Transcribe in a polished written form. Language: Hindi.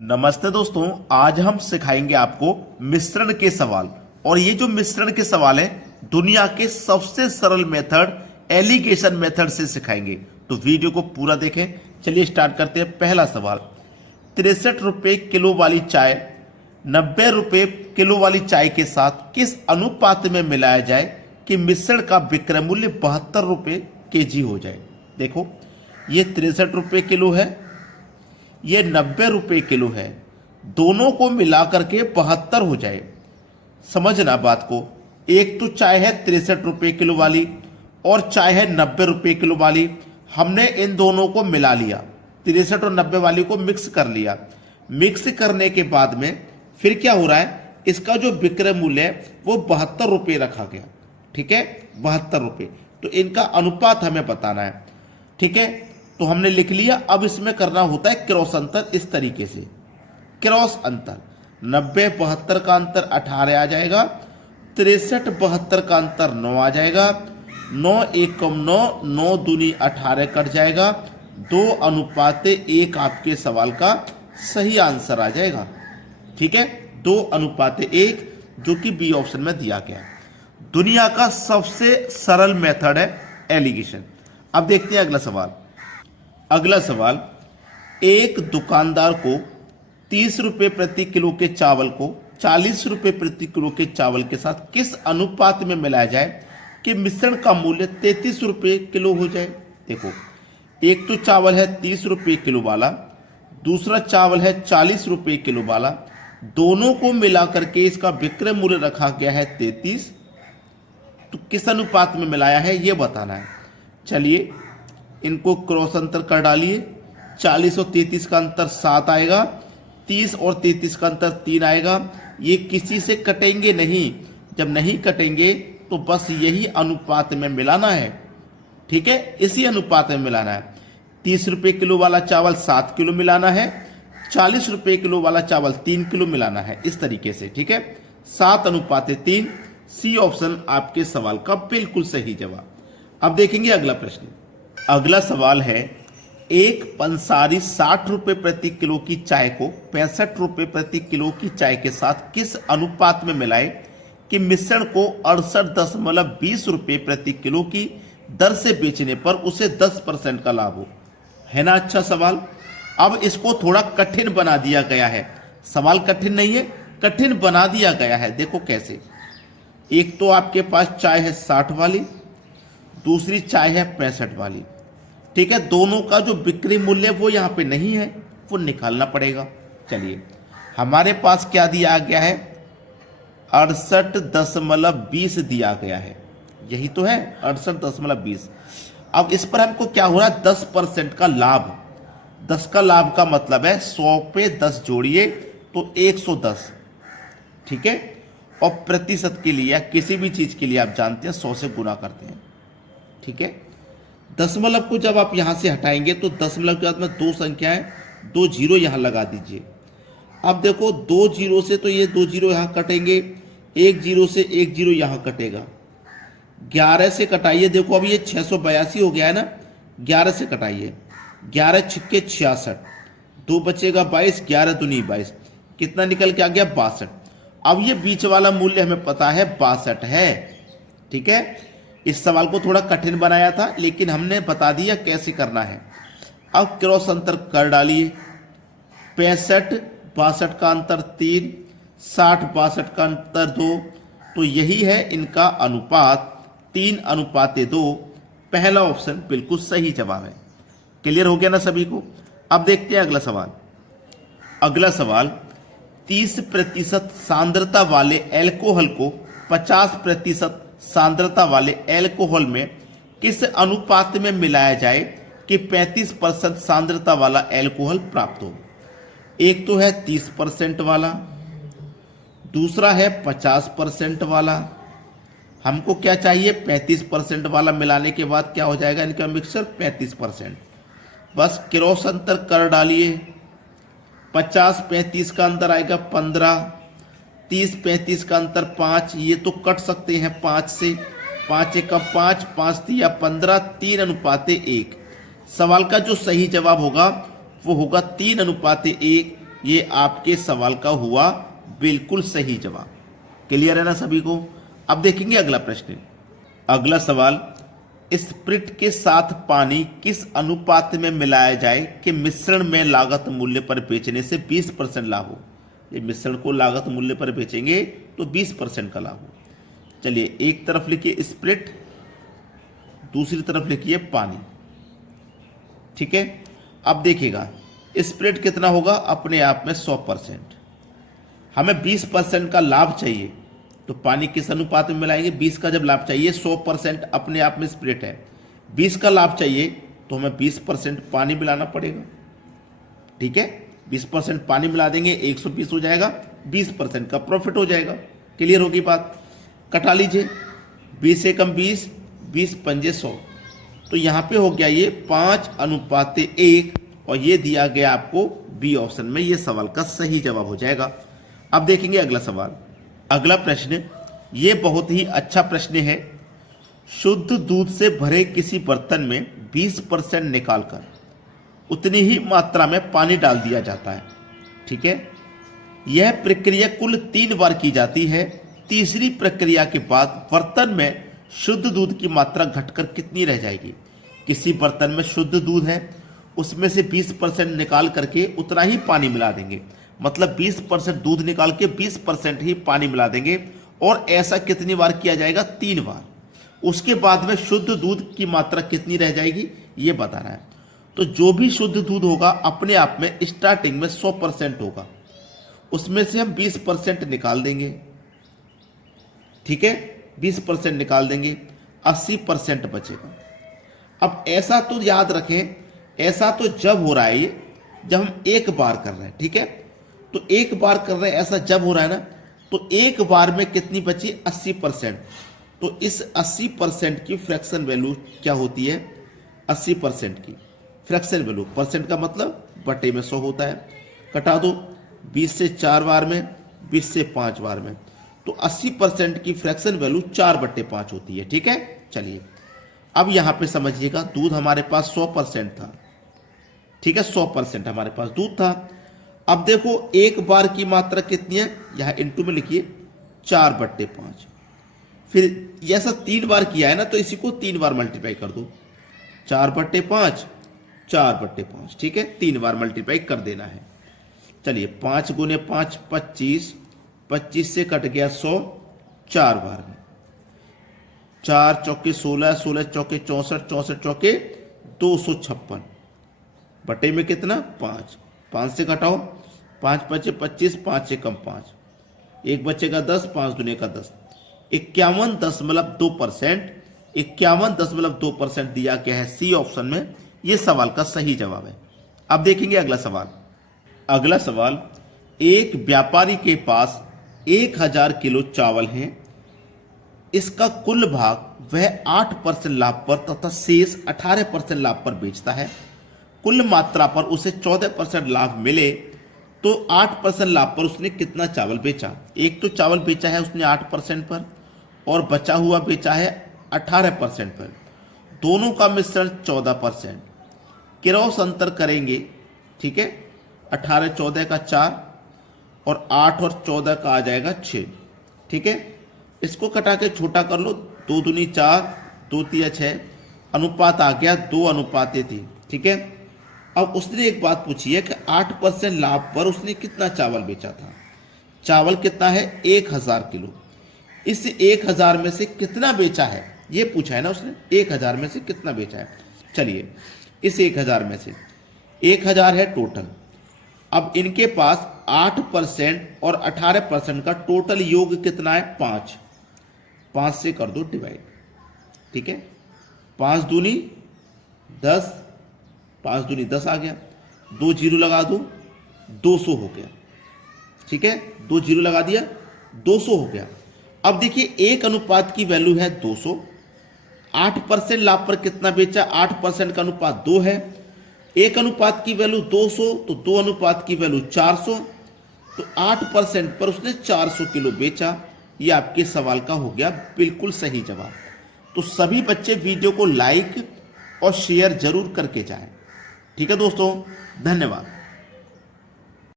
नमस्ते दोस्तों, आज हम सिखाएंगे आपको मिश्रण के सवाल। और ये जो मिश्रण के सवाल है दुनिया के सबसे सरल मेथड एलिगेशन मेथड से सिखाएंगे, तो वीडियो को पूरा देखें। चलिए स्टार्ट करते हैं। पहला सवाल, 63 रुपए किलो वाली चाय 90 रुपए किलो वाली चाय के साथ किस अनुपात में मिलाया जाए कि मिश्रण का विक्रय मूल्य 72 रुपए केजी हो जाए। देखो, ये 63 रुपए किलो है, ये 90 रुपए किलो है, दोनों को मिलाकर के 72 हो जाए। समझना बात को, एक तो चाय है 63 रुपए किलो वाली और चाय है 90 रुपए किलो वाली। हमने इन दोनों को मिला लिया, 63 और 90 वाली को मिक्स कर लिया। मिक्स करने के बाद में फिर क्या हो रहा है, इसका जो विक्रय मूल्य है वो 72 रुपये रखा गया। ठीक है, 72 रुपये। तो इनका अनुपात हमें बताना है। ठीक है, तो हमने लिख लिया। अब इसमें करना होता है क्रॉस अंतर। इस तरीके से क्रॉस अंतर, 90 72 का अंतर 18 आ जाएगा, 63 72 का अंतर 9 आ जाएगा, 9 एकम 9, 9 दूनी 18 कट जाएगा। 2:1 आपके सवाल का सही आंसर आ जाएगा। ठीक है, 2:1, जो कि बी ऑप्शन में दिया गया। दुनिया का सबसे सरल मेथड है एलिगेशन। अब देखते हैं अगला सवाल। अगला सवाल, एक दुकानदार को 30 रुपये प्रति किलो के चावल को 40 रुपये प्रति किलो के चावल के साथ किस अनुपात में मिलाया जाए कि मिश्रण का मूल्य 33 रुपये किलो हो जाए। देखो, एक तो चावल है 30 रुपये किलो वाला, दूसरा चावल है 40 रुपये किलो वाला, दोनों को मिलाकर के इसका विक्रय मूल्य रखा गया है 33। तो किस अनुपात में मिलाया है ये बताना है। चलिए इनको क्रॉस अंतर कर डालिए। 40 और 33 का अंतर 7 आएगा, 30 और 33 का अंतर 3 आएगा। ये किसी से कटेंगे नहीं, जब नहीं कटेंगे तो बस यही अनुपात में मिलाना है। ठीक है, इसी अनुपात में मिलाना है। 30 रुपये किलो वाला चावल 7 किलो मिलाना है, 40 रुपये किलो वाला चावल 3 किलो मिलाना है, इस तरीके से। ठीक है, 7:3। सी ऑप्शन आपके सवाल का बिल्कुल सही जवाब। अब देखेंगे अगला प्रश्न। अगला सवाल है, एक पंसारी 60 रुपये प्रति किलो की चाय को 65 रुपये प्रति किलो की चाय के साथ किस अनुपात में मिलाए कि मिश्रण को 68.20 रुपये प्रति किलो की दर से बेचने पर उसे 10% का लाभ हो। है ना अच्छा सवाल। अब इसको थोड़ा कठिन बना दिया गया है। सवाल कठिन नहीं है, कठिन बना दिया गया है। देखो कैसे, एक तो आपके पास चाय है 60 वाली, दूसरी चाय है 65 वाली। ठीक है, दोनों का जो बिक्री मूल्य वो यहाँ पे नहीं है, वो निकालना पड़ेगा। चलिए, हमारे पास क्या दिया गया है, 68.20 दिया गया है। यही तो है, 68.20। अब इस पर हमको क्या हो रहा है, 10% का लाभ। 10 का लाभ का मतलब है 100 पे 10 जोड़िए तो 110। ठीक है, और प्रतिशत के लिए या किसी भी चीज के लिए आप जानते हैं 100 से गुना करते हैं। ठीक है, दशमलव को जब आप यहां से हटाएंगे तो दशमलव के बाद में 2 संख्याएं, 2 जीरो यहां लगा दीजिए। अब देखो, 2 जीरो से तो ये 2 जीरो यहां कटेंगे, 1 जीरो से 1 जीरो यहां कटेगा, 11 से कटाइए। देखो अब ये 682 हो गया है ना, 11 से कटाइए, 11 छिक्के 66, 2 बचेगा 22, 11 दूनी 22, कितना निकल के आ गया 62। अब ये बीच वाला मूल्य हमें पता है 62 है। ठीक है, इस सवाल को थोड़ा कठिन बनाया था, लेकिन हमने बता दिया कैसे करना है। अब क्रॉस अंतर कर डालिए। 65 62 का अंतर 3, 60 62 का अंतर 2, तो यही है इनका अनुपात 3:2। पहला ऑप्शन बिल्कुल सही जवाब है। क्लियर हो गया ना सभी को। अब देखते हैं अगला सवाल। अगला सवाल, 30% सांद्रता वाले एल्कोहल को 50% सांद्रता वाले एल्कोहल में किस अनुपात में मिलाया जाए कि 35% सांद्रता वाला एल्कोहल प्राप्त हो। एक तो है 30% वाला, दूसरा है 50% वाला। हमको क्या चाहिए, 35% वाला। मिलाने के बाद क्या हो जाएगा इनका मिक्सचर, 35%। बस क्रॉस अंतर कर डालिए। 50 35 का अंतर आएगा 15, 30 35 का अंतर 5, ये तो कट सकते हैं 5 से, 5 एक 5, 5 या 15, 3:1। सवाल का जो सही जवाब होगा वो होगा 3:1। ये आपके सवाल का हुआ बिल्कुल सही जवाब। क्लियर है ना सभी को? अब देखेंगे अगला प्रश्न। अगला सवाल, स्प्रिट के साथ पानी किस अनुपात में मिलाया जाए कि मिश्रण में लागत मूल्य पर बेचने से 20% लाभ हो। ये मिश्रण को लागत मूल्य पर बेचेंगे तो 20% का लाभ हो। चलिए, एक तरफ लिखिए स्प्रिट, दूसरी तरफ लिखिए पानी। ठीक है, अब देखिएगा स्प्रिट कितना होगा, अपने आप में 100%। हमें 20% का लाभ चाहिए तो पानी किस अनुपात में मिलाएंगे? 20 का जब लाभ चाहिए, 100% अपने आप में स्प्रिट है, 20 का लाभ चाहिए तो हमें 20% पानी मिलाना पड़ेगा। ठीक है, 20% पानी मिला देंगे, 120 हो जाएगा, 20% का प्रॉफिट हो जाएगा। क्लियर होगी बात? कटा लीजिए, 20 से कम 20, 20 पंजे 100, तो यहाँ पे हो गया ये 5:1 और ये दिया गया आपको बी ऑप्शन में। ये सवाल का सही जवाब हो जाएगा। अब देखेंगे अगला सवाल। अगला प्रश्न ये बहुत ही अच्छा प्रश्न है। शुद्ध दूध से भरे किसी बर्तन में 20% निकालकर उतनी ही मात्रा में पानी डाल दिया जाता है। ठीक है, यह प्रक्रिया कुल 3 बार की जाती है। तीसरी प्रक्रिया के बाद बर्तन में शुद्ध दूध की मात्रा घटकर कितनी रह जाएगी? किसी बर्तन में शुद्ध दूध है, उसमें से 20% निकाल करके उतना ही पानी मिला देंगे, मतलब 20% दूध निकाल के 20% ही पानी मिला देंगे। और ऐसा कितनी बार किया जाएगा? 3 बार। उसके बाद में शुद्ध दूध की मात्रा कितनी रह जाएगी ये बता रहा है। तो जो भी शुद्ध दूध होगा अपने आप में स्टार्टिंग में 100% होगा, उसमें से हम 20% निकाल देंगे। ठीक है, 20% निकाल देंगे, 80% बचेगा। अब ऐसा तो याद रखें, ऐसा तो जब हो रहा है ये, जब हम एक बार कर रहे हैं। ठीक है, तो एक बार कर रहे हैं, ऐसा जब हो रहा है ना, तो एक बार में कितनी बची? 80%। तो इस 80% की फ्रैक्शन वैल्यू क्या होती है? 80% की फ्रैक्शन वैल्यू, परसेंट का मतलब बटे में 100 होता है। कटा दो, 20 से 4 बार में, 20 से 5 बार में, तो 80% की फ्रैक्शन वैल्यू 4/5 होती है। ठीक है, चलिए अब यहां पे समझिएगा, दूध हमारे पास 100% था। ठीक है, 100% हमारे पास दूध था। अब देखो एक बार की मात्रा कितनी है, यहां इंटू में लिखिए 4/5। फिर ऐसा 3 बार किया है ना, तो इसी को 3 बार मल्टीप्लाई कर दो, 4/5, 4/5। ठीक है, 3 बार मल्टीप्लाई कर देना है। चलिए, 5 गुने 5 25, 25 से कट गया 100, 4 बार में, 4 चौके 16, 16 चौके 64, 64 चौके 256, बटे में कितना? 5, 5 से घटाओ, 5 बचे 25, 5 से कम 5, एक बचेगा 10, 5 दुने का 10, 51.2%। 51.2% दिया गया है सी ऑप्शन में। यह सवाल का सही जवाब है। अब देखेंगे अगला सवाल। अगला सवाल, एक व्यापारी के पास 1000 किलो चावल हैं, इसका कुल भाग वह 8% लाभ पर तथा शेष 18% लाभ पर बेचता है। कुल मात्रा पर उसे 14% लाभ मिले तो 8% लाभ पर उसने कितना चावल बेचा? एक तो चावल बेचा है उसने 8% पर और बचा हुआ बेचा है 18% पर, दोनों का मिश्रण 14%। क्रॉस अंतर करेंगे। ठीक है, 18 14 का 4 और 8 और 14 का आ जाएगा 6। ठीक है, इसको कटा के छोटा कर लो, 2 दूनी 4, 2 तिया 6, अनुपात आ गया 2:3। ठीक है, अब उसने एक बात पूछी है कि 8% लाभ पर उसने कितना चावल बेचा था। चावल कितना है? 1000 किलो। इस 1000 में से कितना बेचा है ये पूछा है ना उसने, 1000 में से कितना बेचा है। चलिए, इस 1000 में से 1000 है टोटल। अब इनके पास 8% और 18% का टोटल योग कितना है? 5। 5 से कर दो डिवाइड। ठीक है, 5 दूनी 10, 5 दूनी 10 आ गया, 2 जीरो लगा दो, 200 हो गया। ठीक है, 2 जीरो लगा दिया, 200 हो गया। अब देखिए एक अनुपात की वैल्यू है 200, 8% लाभ पर कितना बेचा? 8% का अनुपात 2 है, एक अनुपात की वैल्यू 200 तो 2 अनुपात की वैल्यू 400, तो 8% पर उसने 400 किलो बेचा। ये आपके सवाल का हो गया बिल्कुल सही जवाब। तो सभी बच्चे वीडियो को लाइक और शेयर जरूर करके जाएं। ठीक है दोस्तों, धन्यवाद।